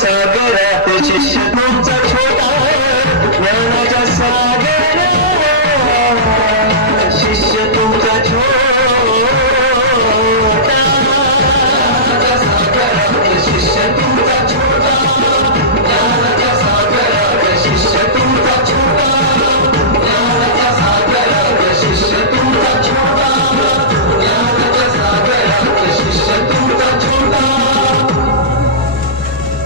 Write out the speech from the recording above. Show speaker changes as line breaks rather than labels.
sabira kuchishta